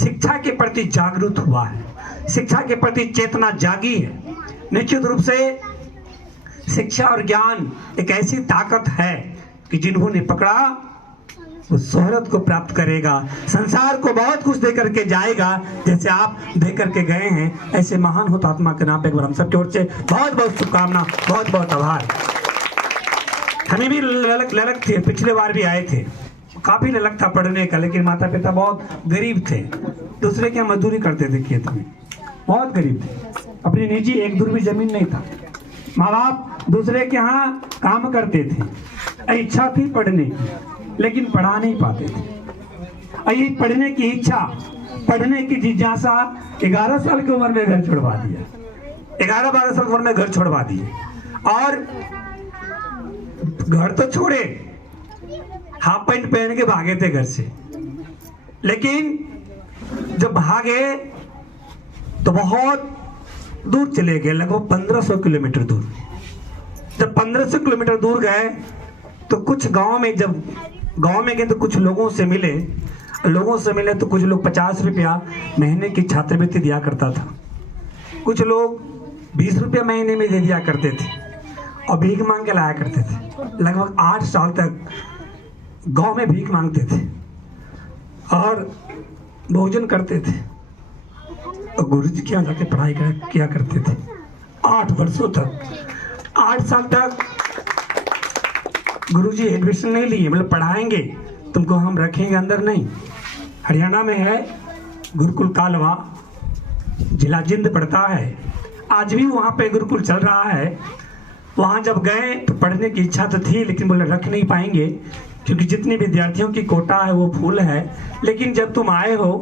शिक्षा के प्रति जागरूक हुआ है, शिक्षा के प्रति चेतना जागी है। निश्चित रूप से शिक्षा और ज्ञान एक ऐसी ताकत है कि जिन्होंने पकड़ा वो शोहरत को प्राप्त करेगा, संसार को बहुत कुछ दे करके जाएगा, जैसे आप दे करके गए हैं। ऐसे महान हुतात्मा के नाम पे एक बार हम सबकी ओर से बहुत बहुत शुभकामना, बहुत बहुत आभार। हमें भी ललक थी, पिछले बार भी आए थे, काफी ललक था पढ़ने का, लेकिन माता पिता बहुत गरीब थे, दूसरे के यहाँ मजदूरी करते थे खेत में, बहुत गरीब थे, अपनी निजी एक दूर भी जमीन नहीं था, माँ बाप दूसरे के यहाँ काम करते थे। इच्छा थी पढ़ने की, लेकिन पढ़ा नहीं पाते थे। ये पढ़ने की इच्छा, पढ़ने की जिज्ञासा 11 साल की उम्र में घर छोड़वा दिया, 11-12 साल की उम्र में घर छोड़वा दिए। और घर तो छोड़े, हाफ पैंट पहन के भागे थे घर से, लेकिन जब भागे तो बहुत दूर चले गए, लगभग 1500 किलोमीटर दूर। जब 1500 किलोमीटर दूर गए तो कुछ गांव में, जब गांव में गए तो कुछ लोगों से मिले तो कुछ लोग 50 रुपया महीने की छात्रवृत्ति दिया करता था, कुछ लोग 20 रुपया महीने में दे दिया करते थे और भीख मांग के लाया करते थे। लगभग 8 साल तक गांव में भीख मांगते थे और भोजन करते थे और गुरुजी के यहाँ जाके पढ़ाई किया करते थे 8 वर्षों तक। 8 साल तक गुरुजी एडमिशन नहीं लिए, मतलब पढ़ाएंगे तुमको, हम रखेंगे अंदर नहीं। हरियाणा में है गुरुकुल कालवा, जिला जिंद पड़ता है, आज भी वहाँ पे गुरुकुल चल रहा है। वहाँ जब गए तो पढ़ने की इच्छा तो थी, लेकिन बोले रख नहीं पाएंगे क्योंकि जितने विद्यार्थियों की कोटा है वो फुल है। लेकिन जब तुम आए हो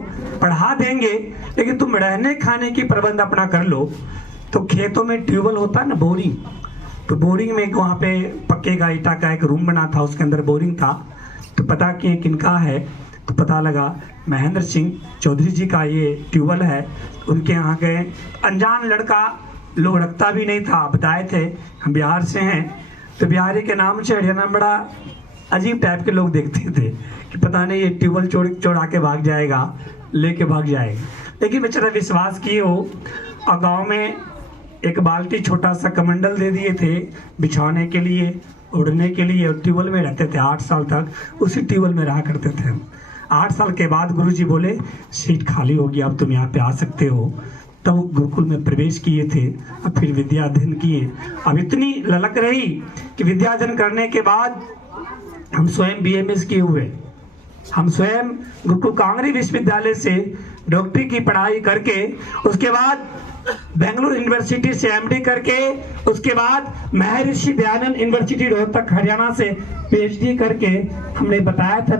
पढ़ा देंगे, लेकिन तुम रहने खाने की प्रबंध अपना कर लो। तो खेतों में ट्यूबवेल होता है ना, बोरिंग, तो बोरिंग में वहाँ पे पक्के का ईटा का एक रूम बना था, उसके अंदर बोरिंग था। तो पता किए किनका है, तो पता लगा महेंद्र सिंह चौधरी जी का ये ट्यूबवेल है। उनके यहाँ गए, अनजान लड़का, लोग रखता भी नहीं था, बताए थे हम बिहार से हैं। तो बिहारी के नाम से हरियाणा में बड़ा अजीब टाइप के लोग देखते थे कि पता नहीं ये ट्यूबवेल चोरा के भाग जाएगा, लेके भाग जाएगा। लेकिन बेचारा विश्वास किए हो और गाँव में एक बाल्टी छोटा सा कमंडल दे दिए थे बिछाने के लिए, उड़ने के लिए, और ट्यूबवेल में रहते थे 8 साल तक, उसी ट्यूबवेल में रहा करते थे। 8 साल के बाद गुरुजी बोले सीट खाली होगी, अब तुम यहाँ पे आ सकते हो। तब गुरुकुल में प्रवेश किए थे, अब फिर विद्या अध्ययन किए। अब इतनी ललक रही कि विद्या अध्ययन करने के बाद हम स्वयं BMS किए हुए, हम स्वयं गुरुकुल कांगड़ी विश्वविद्यालय से डॉक्टरी की पढ़ाई करके, उसके बाद बेंगलुरु यूनिवर्सिटी से MD करके, उसके बाद महर्षि दयानंद यूनिवर्सिटी रोहतक हरियाणा से PhD करके, हमने बताया था